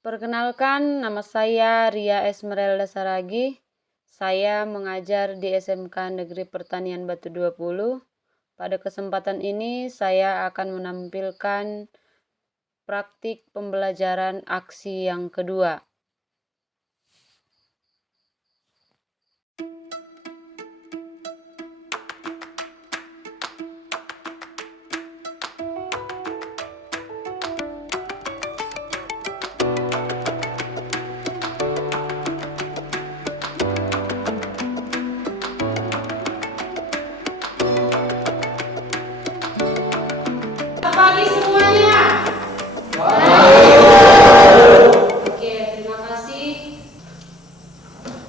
Perkenalkan, nama saya Ria Esmeralda Saragi. Saya mengajar di SMK Negeri Pertanian Batu 20. Pada kesempatan ini saya akan menampilkan praktik pembelajaran aksi yang kedua. Pagi semuanya. Oke, terima kasih.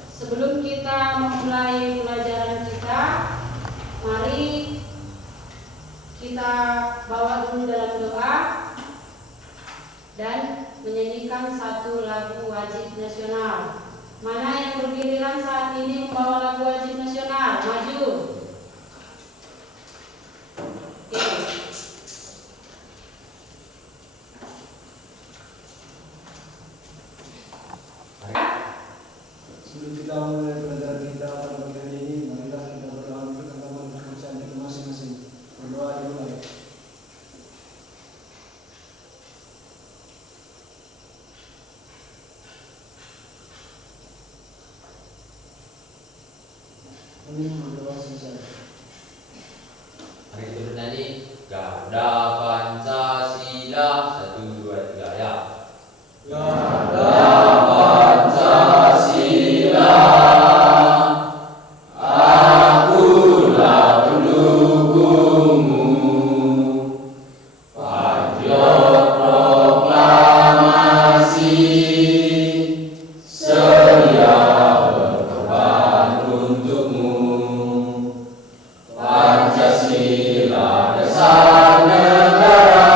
Sebelum kita memulai pelajaran kita, mari kita bawa dulu dalam doa dan menyanyikan satu lagu wajib nasional. Mana yang bergiliran saat ini membawa lagu wajib nasional? Maju. Oke. Sebelum kita mulai pelajaran kita pada pagi hari ini, marilah kita berdoa untuk agama dan kebangsaan kita masing-masing. Berdoa dimulai. Amin. Berdoa selesai. Mari kita bernyanyi Garda Pancasila 1, 2, 3 ya. Garda Pancasila, akulah pendukungmu. Patriot proklamasi, sedia berkorban untukmu. Pancasila dasar negara,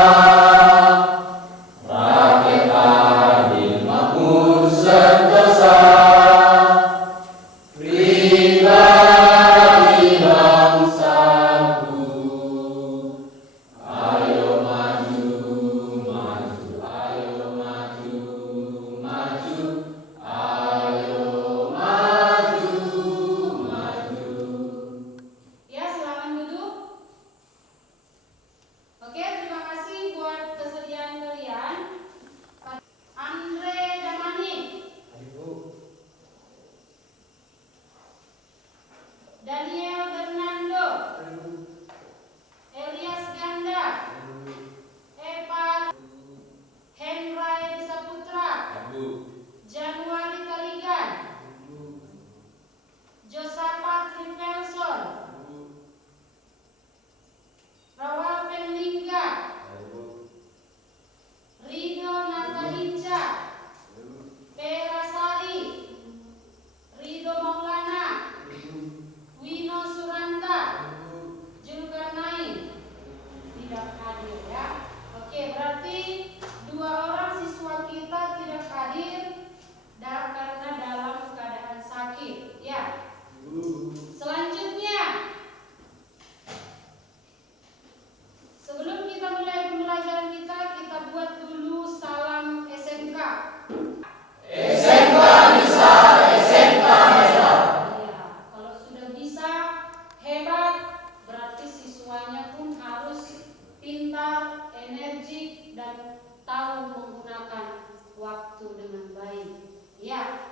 rakyat adil makmur sentosa, pribadi bangsaku. Ayo maju, maju, ayo maju, maju, ayo maju, maju. Ya, silakan duduk. Oke, terima kasih buat kesediaan kalian. Andre Damani, Daniel Fernando, Elias Ganda, Eva Henry Saputra, Januari Kaligan, Josaphat Rivelson, Rawal Penlingga, Rino Natalinca, Pera Sari, Rido Maulana, Wino Suranta, Julkarnain tidak hadir ya. Oke, berarti 2 orang siswa kita tidak hadir karena dalam keadaan sakit ya. Selanjutnya, sebelum kita mulai pembelajaran kita buat dulu salam SMK. SMK bisa, SMK bisa. Ya, kalau sudah bisa, hebat, berarti siswanya pun harus pintar, energik, dan tahu menggunakan waktu dengan baik. Ya,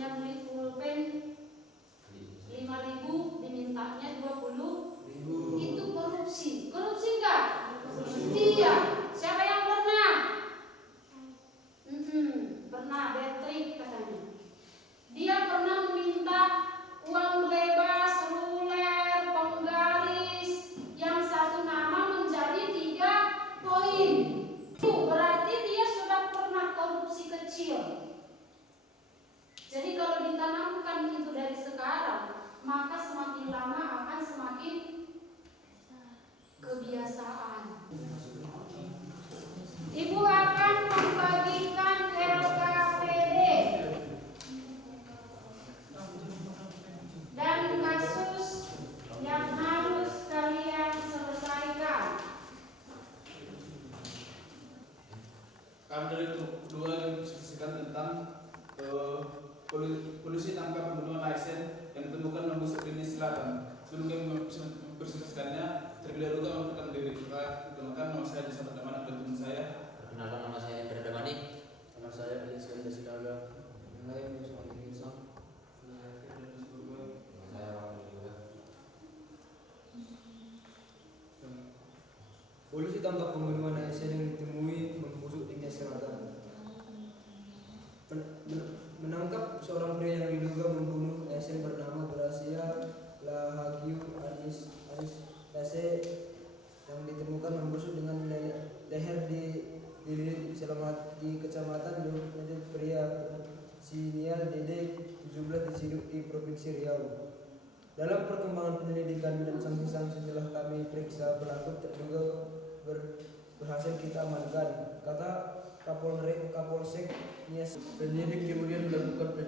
maksudnya beli pulpen 5.000 dimintanya 20.000, itu korupsi. Korupsi enggak? Iya. Siapa yang pernah? Pernah, Betrik katanya. Dia pernah meminta uang bebas, ruler, penggaris yang satu nama menjadi 3 poin. Itu berarti dia sudah pernah korupsi kecil. Jadi kalau ditanamkan itu dari sekarang, maka semakin lama akan semakin kebiasaan. Ibu akan membagikan LKPD dan kasus yang harus kalian selesaikan. Kami dari kedua diskusikan tentang polisi tangkap pembunuhan ASN yang ditemukan membusuk di selatan. Sebelum kami mempersisikannya, terlebih dahulu kami memperkenalkan diri. Perkenalkan, nama saya Desa Perdamani dan teman saya. Perkenalkan, nama saya Perdamani. Nama saya Alex Kandida Sidaga. Yang lain Yusuf Al-Misam. Saya Rahman juga. Polisi tangkap pembunuhan ASN yang ditemui membusuk di selatan. Menangkap seorang pria yang diduga membunuh ASN bernama Gracia Lahagiu Anis Tase yang ditemukan membusuk dengan leher di kecamatan Jumlah pria Sinial Dede 17 diciduk di Provinsi Riau. Dalam perkembangan penyelidikan dan sanksi-sanksi setelah kami periksa pelaku terduga berhasil kita amankan, kata Kapolsek Nias. Penyidik kemudian melakukan